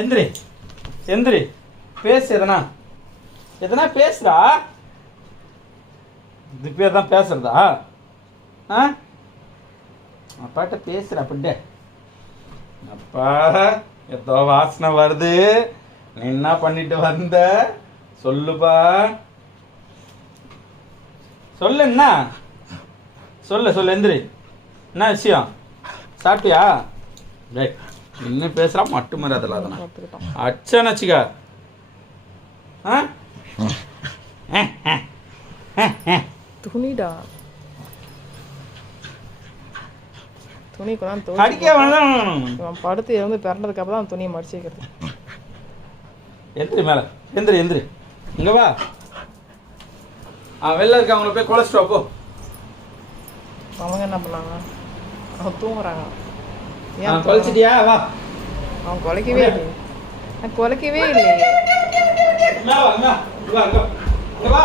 எந்திரி எந்திரி, பேசு. எதனா பேசுடா. இது பேர் தான் பேசுறதா? ஆ, அப்பாட்ட பேசுற அப்படின்ட்டு. அப்பா, ஏதோ வாசனை வருது. நீ என்ன பண்ணிட்டு வந்த சொல்லுப்பா. சொல்லு, என்ன சொல்லு எந்திரி. என்ன விஷயம்? சாப்பிட்டியா? டேய், இன்னும் பேசுறா மட்டும் மாதிரி அதெல்லாம் அச்சன் வச்சுக்கா. துணிடா, துணி கொண்டாந்து அடிக்க வேணாம். இவன் படுத்து இருந்து பிறந்ததுக்கு அப்புறம் தான் துணியை மடிச்சு வைக்கிறது. எந்திரி மேல, எந்திரி இங்க வா. வெளில இருக்க அவங்கள போய் குழச்சிட்டு வா போ. அவங்க என்ன பண்ணாங்க? அவங்க தூங்குறாங்க. ஏன் குழச்சிட்டியா? வா. அவன் குலைக்கவே இல்லையே. நான் குலைக்கவே இல்லையே. வா.